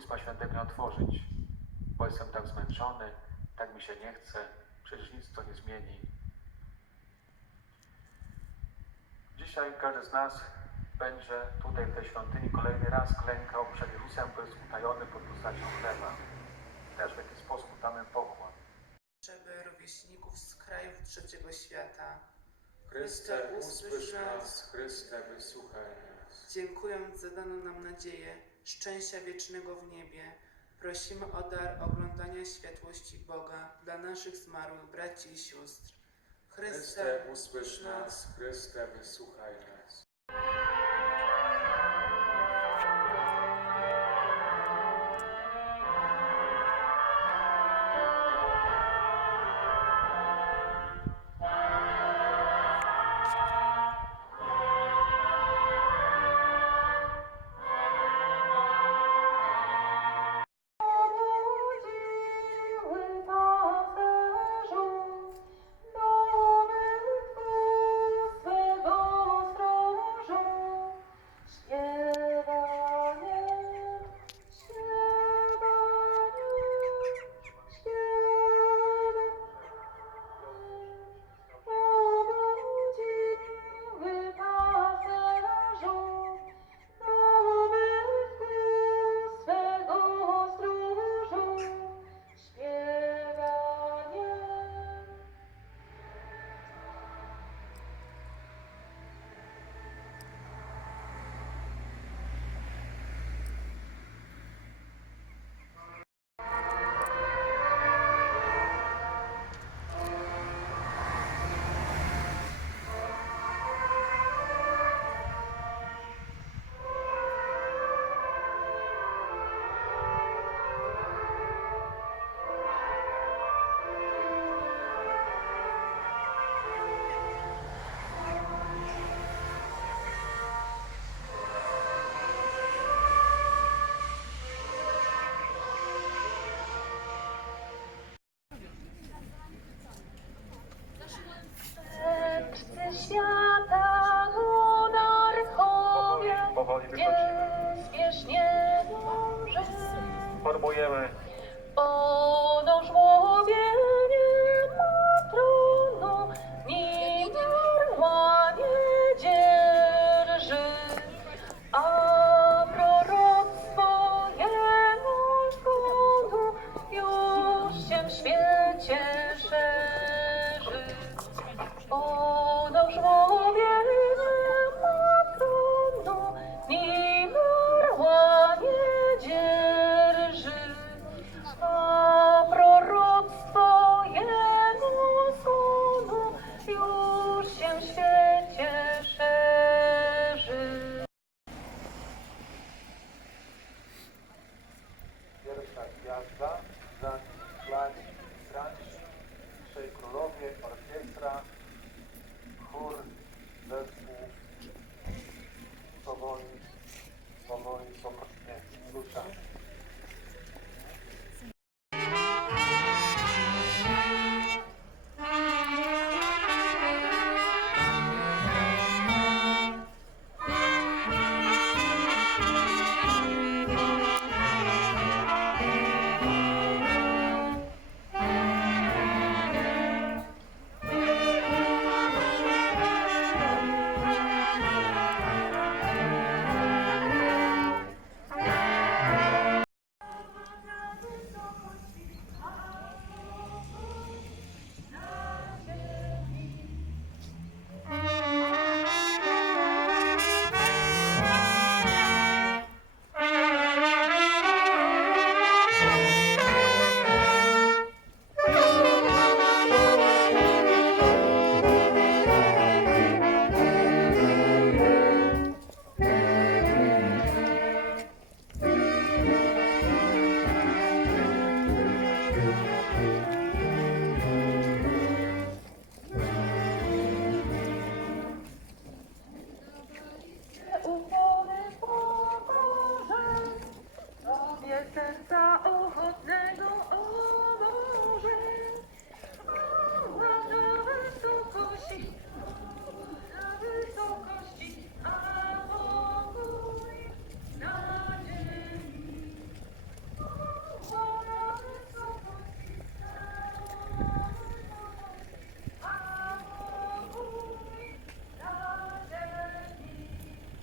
Pisma Świętego otworzyć, bo jestem tak zmęczony, tak mi się nie chce, przecież nic to nie zmieni. Dzisiaj każdy z nas będzie tutaj w tej świątyni kolejny raz klękał przed Jezusem, który jest utajony pod postacią chleba. Też w jakiś sposób damy pokłon. Potrzeby rówieśników z krajów trzeciego świata. Chryste, usłysz nas, Chryste, wysłuchaj nas. Dziękując za daną nam nadzieję, szczęścia wiecznego w niebie, prosimy o dar oglądania światłości Boga dla naszych zmarłych braci i sióstr. Chryste, usłysz nas, Chryste, wysłuchaj nas. potrzebujemy Thank you.